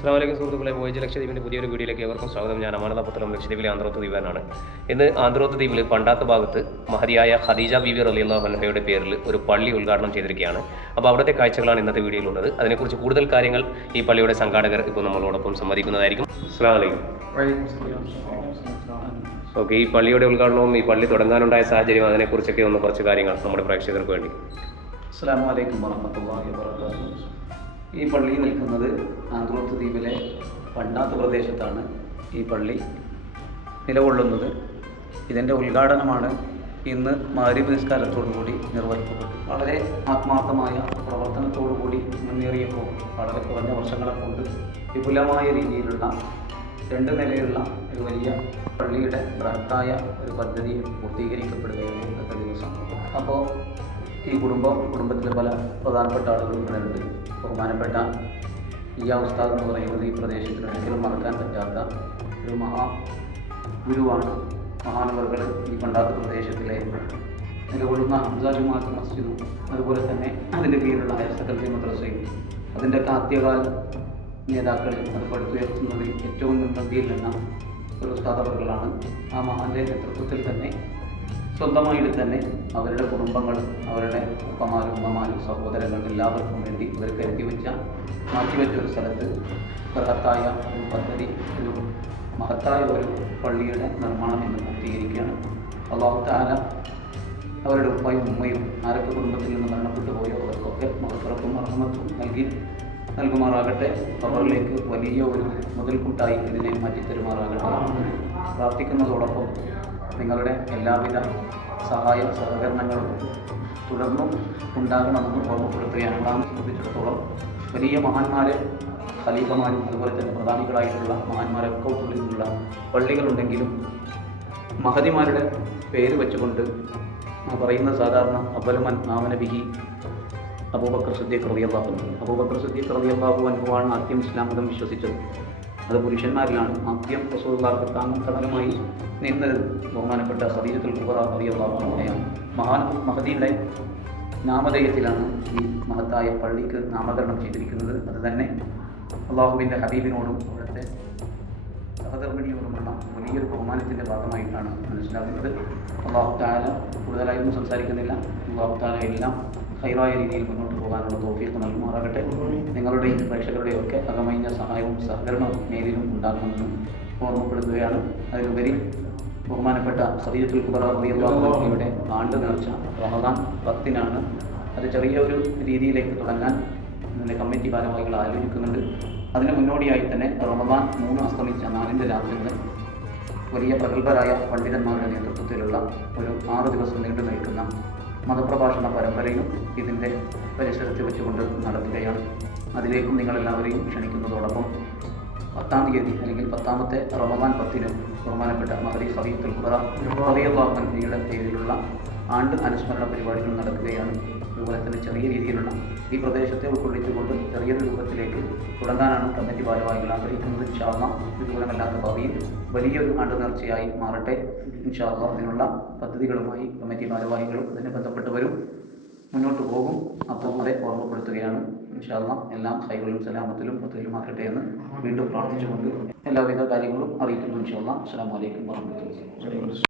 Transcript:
അസ്സാം വലൈക്കും സുഹൃത്തുക്കളെ വോയിജ് ലക്ഷദ്വീപിന്റെ പുതിയൊരു വീഡിയോയിലേക്ക് ഏവർക്കും സ്വാഗതം. ഞാൻ അമാനതപത്രം ലക്ഷദ്വീപിലെ ആന്ധ്രോത്ത് ദ്വീപാനാണ് ഇന്ന് ആന്ധ്രോത്ത് ദ്വീപിൽ പണ്ടാത്ത ഭാഗത്ത് മഹതിയായ ഖദീജ ബിബി റലിയുള്ള വൻഹയുടെ പേരിൽ ഒരു പള്ളി ഉദ്ഘാടനം ചെയ്തിരിക്കുകയാണ്. അപ്പോൾ അവിടുത്തെ കാഴ്ചകളാണ് ഇന്നത്തെ വീഡിയോയിലുള്ളത്. അതിനെക്കുറിച്ച് കൂടുതൽ കാര്യങ്ങൾ ഈ പള്ളിയുടെ സംഘാടകർ ഇപ്പോൾ നമ്മളോടൊപ്പം സംവദിക്കുന്നതായിരിക്കും. അസ്സാം വലൈക്കും ഓക്കെ ഈ പള്ളിയുടെ ഉദ്ഘാടനവും ഈ പള്ളി തുടങ്ങാനുണ്ടായ സാഹചര്യം അതിനെക്കുറിച്ചൊക്കെ ഒന്ന് കുറച്ച് കാര്യങ്ങൾ നമ്മുടെ പ്രേക്ഷകർക്ക് വേണ്ടി. അസ്സാം വലൈക്കും വാഹമത്തല്ലാഹി വാബർക്കാത്തു ഈ പള്ളി നിൽക്കുന്നത് ആന്ത്രോത്ത് ദ്വീപിലെ പണ്ടാത്ത പ്രദേശത്താണ് ഈ പള്ളി നിലകൊള്ളുന്നത്. ഇതിന്റെ ഉദ്ഘാടനമാണ് ഇന്ന് മാരിബ് നിസ്കാരത്തോടുകൂടി നിർവഹിക്കപ്പെട്ടു വളരെ ആത്മാർത്ഥമായ പ്രവർത്തനത്തോടുകൂടി മുന്നേറിയപ്പോൾ വളരെ കുറഞ്ഞ വർഷങ്ങളെ കൊണ്ട് വിപുലമായ രീതിയിലുള്ള രണ്ട് നിലയുള്ള ഒരു വലിയ പള്ളിയുടെ ബൃഹത്തായ ഒരു പദ്ധതി പൂർത്തീകരിക്കപ്പെടുകയാണ് ഇന്നത്തെ ദിവസം. അപ്പോൾ ഈ കുടുംബം കുടുംബത്തിലെ പല പ്രധാനപ്പെട്ട ആളുകളും ഇവിടെ ഉണ്ട്. ബഹുമാനപ്പെട്ട ഈ ഉസ്താദ് എന്ന് പറയുന്നത് ഈ പ്രദേശത്തിന് ഒരിക്കലും മറക്കാൻ പറ്റാത്ത ഒരു മഹാ ഗുരുവാണ്. മഹാനവർകൾ ഈ പണ്ടാത്ത പ്രദേശത്തിലെ നിലകൊള്ളുന്ന ഹംസ ജുമാഅത്ത് മസ്ജിദും അതുപോലെ തന്നെ അതിന്റെ കീഴിലുള്ള ഹയർ സെക്കൻഡറി മദ്രസയും അതിന്റെ ആദ്യകാല നേതാക്കളിൽ അത് പടുത്തുയർത്തുന്നതിൽ ഏറ്റവും മുൻപന്തിയിൽ നിന്ന ഒരു ഉസ്താദവറുകളാണ് ആ മഹാന്റെ നേതൃത്വത്തിൽ തന്നെ സ്വന്തമായിട്ട് തന്നെ അവരുടെ കുടുംബങ്ങൾ അവരുടെ ഉപ്പമാരും ഉമ്മമാരും സഹോദരങ്ങൾ എല്ലാവർക്കും വേണ്ടി ഇവർ കരുതി വെച്ച മാറ്റിവെച്ച ഒരു സ്ഥലത്ത് ബൃഹത്തായ ഒരു പദ്ധതി ഒരു മഹത്തായ ഒരു പള്ളിയുടെ നിർമ്മാണം ഇന്ന് പൂർത്തീകരിക്കുകയാണ്. അള്ളാഹുത്താല അവരുടെ ഉപ്പയും ഉമ്മയും ആരൊക്കെ കുടുംബത്തിൽ നിന്ന് മരണപ്പെട്ടു പോയോ അവർക്കൊക്കെ മഹത്തുറക്കും അർഹമത്തും നൽകി നൽകുമാറാകട്ടെ. അവരിലേക്ക് വലിയ ഒരു മുതൽക്കൂട്ടായി ഇതിനെ മാറ്റിത്തരുമാറാകട്ടെ. പ്രാർത്ഥിക്കുന്നതോടൊപ്പം നിങ്ങളുടെ എല്ലാവിധ സഹായ സഹകരണങ്ങളും തുടർന്നും ഉണ്ടാകണമെന്ന് ഓർമ്മപ്പെടുത്തുകയാണ്. നാം സംബന്ധിച്ചിടത്തോളം വലിയ മഹാന്മാരെ ഖലീഫമാരും അതുപോലെ തന്നെ പ്രധാനികളായിട്ടുള്ള മഹാന്മാരൊക്കെ ഉള്ളിലുള്ള പള്ളികളുണ്ടെങ്കിലും മഹതിമാരുടെ പേര് വെച്ചുകൊണ്ട് പറയുന്ന സാധാരണ അബലമൻ ആമനബിഹി അബൂബക്കർ സിദ്ദീഖ് റളിയല്ലാഹു അബൂബക്കർ സിദ്ദീഖ് റളിയല്ലാഹു അനുഭവമാണ് ആദ്യം ഇസ്ലാം മതം വിശ്വസിച്ചത്. അത് പുരുഷന്മാരിലാണ്. ആദ്യം റസൂലുള്ളാഹിക്ക് താങ്ങും തണലുമായി നിന്നത് ബഹുമാനപ്പെട്ട ഖദീജത്തുൽ കുബറ അൻഹയാണ് മഹാൻ മഹദിയുടെ നാമധേയത്തിലാണ് ഈ മഹത്തായ പള്ളിക്ക് നാമകരണം ചെയ്തിരിക്കുന്നത്. അതുതന്നെ അള്ളാഹുവിന്റെ ഹബീബിനോടും വലിയൊരു ബഹുമാനത്തിന്റെ ഭാഗമായിട്ടാണ് മനസ്സിലാക്കുന്നത്. അള്ളാഹു താല കൂടുതലായൊന്നും സംസാരിക്കുന്നില്ല. അള്ളാഹു താല എല്ലാം ഹൈറായ രീതിയിൽ മുന്നോട്ട് പോകാനുള്ള തോഫീക്ക് നൽകുമാറാകട്ടെ. നിങ്ങളുടെയും പ്രേക്ഷകരുടെയും ഒക്കെ അകമഞ്ഞ സഹായവും സഹകരണവും മേലിലും ഉണ്ടാകുമെന്ന് ഓർമ്മപ്പെടുത്തുകയാണ്. അതിലുപരി ബഹുമാനപ്പെട്ട ഖദീജത്തുൽ കുബറ ആണ്ട് നേർച്ച റമദാൻ പത്തിനാണ്. അത് ചെറിയ ഒരു രീതിയിലേക്ക് തുടങ്ങാൻ ഇതിന്റെ കമ്മിറ്റി ഭാരവാഹികൾ ആലോചിക്കുന്നുണ്ട്. അതിന് മുന്നോടിയായി തന്നെ റമദാൻ മൂന്ന് അസ്തമിച്ച നാലിന്റെ രാത്രികൾ വലിയ പ്രഗത്ഭരായ പണ്ഡിതന്മാരുടെ നേതൃത്വത്തിലുള്ള ഒരു ആറു ദിവസം നീണ്ടു നിൽക്കുന്ന മതപ്രഭാഷണ പരമ്പരയും ഇതിന്റെ പരിസരത്ത് വെച്ചുകൊണ്ട് നടത്തുകയാണ് അതിലേക്കും നിങ്ങളെല്ലാവരെയും ക്ഷണിക്കുന്നതോടൊപ്പം പത്താം തീയതി അല്ലെങ്കിൽ പത്താമത്തെ റമദാൻ പത്തിന് ബഹുമാനപ്പെട്ട മഹദി സബീത്തുൽ ഖുറ റബിയുടെ പേരിലുള്ള ആണ്ട് അനുസ്മരണ പരിപാടികൾ നടക്കുകയാണ്. അതുപോലെ തന്നെ ചെറിയ രീതിയിലുള്ള ഈ പ്രദേശത്തെ ഉൾക്കൊള്ളിച്ചുകൊണ്ട് ചെറിയ രൂപത്തിലേക്ക് തുടങ്ങാനാണ് കമ്മിറ്റി ഭാരവാഹികൾ ആഗ്രഹിക്കുന്നത്. ഇൻഷാല്ല വിദൂരമല്ലാത്ത ഭാവിയിൽ വലിയൊരു ആണ്ട് നേർച്ചയായി മാറട്ടെ. ഇൻഷാല്ല അതിനുള്ള പദ്ധതികളുമായി കമ്മിറ്റി ഭാരവാഹികളും അതിനെ ബന്ധപ്പെട്ടവരും മുന്നോട്ട് പോകും. അപ്പോൾ അതെ ഓർമ്മപ്പെടുത്തുകയാണ്. ഇൻഷാല്ല എല്ലാം ഹൈറിലും സലാമത്തിലും പത്തിലും ആക്കട്ടെ എന്ന് വീണ്ടും പ്രാർത്ഥിച്ചുകൊണ്ട് എല്ലാവിധ കാര്യങ്ങളും അറിയിക്കുന്നു ഇൻഷാല്ല അസ്സാം വലൈക്കും വാഹമത്തുള്ള